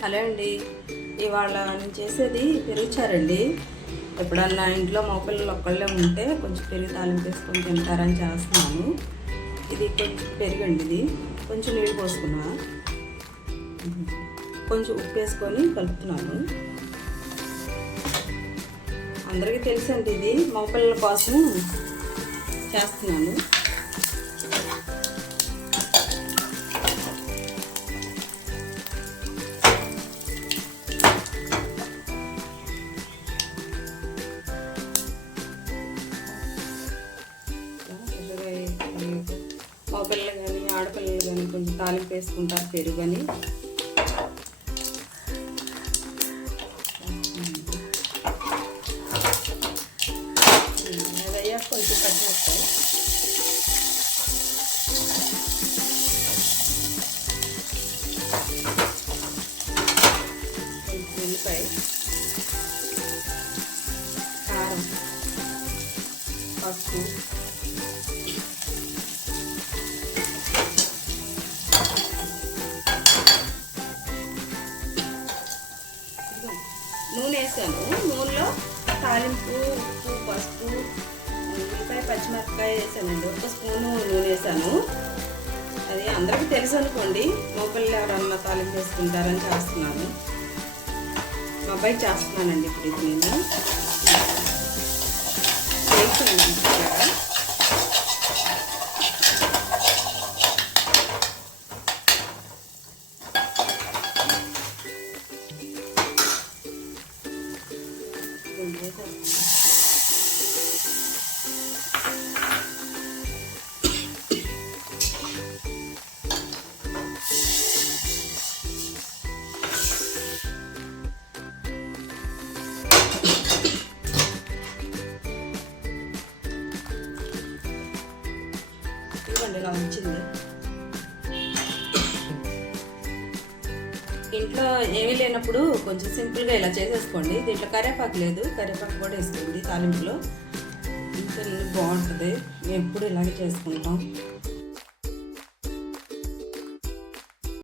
Hello అండి, ఇవాళ నేను చేసేది పెరుగుచారండి. ఎప్పుడన్నా ఇంట్లో మగపిల్లలు ఒక్కళ్ళే ఉంటే కొంచెం పెరుగు తాలింపు వేసుకొని తింటారని చేస్తున్నాను. ఇది కొంచెం పెరుగండి, ఇది కొంచెం నీళ్ళు పోసుకున్నా, కొంచెం ఉప్పు వేసుకొని కలుపుతున్నాను. అందరికీ తెలుసండి, ఇది మగపిల్లల కోసం చేస్తున్నాను. మగపిల్లలు కానీ ఆడపిల్లలు కానీ కొంచెం తాలింపు వేసుకుంటారు పెరుగు అని. అదయ్యా కొంచెం కట్ చేస్తాయి. కొంచెం ఉల్లిపాయ, కారం, పసుపు, నూనె వేసాను. నూనెలో తాలింపు, ఉప్పు, పసుపు, ఉల్లిపాయ, పచ్చిమిరపకాయ వేసానండి. ఒక స్పూను నూనె వేసాను. అది అందరికీ తెలుసు అనుకోండి, మగపిల్లలు ఎవరన్నా తాలింపు వేసుకుంటారని చేస్తున్నాను. మా అబ్బాయి చేస్తున్నానండి ఇప్పుడు. ఇది నేను వేస్తున్నాను. ఇవ్వండి, ఇలా వచ్చింది. ఇంట్లో ఏమీ లేనప్పుడు కొంచెం సింపుల్గా ఇలా చేసేసుకోండి. దీంట్లో కరివేపాకు లేదు, కరివేపాకు కూడా వేసుకోండి తాలింపులో. ఇంకా బాగుంటుంది. మేము ఎప్పుడు ఇలాగే చేసుకుంటాం.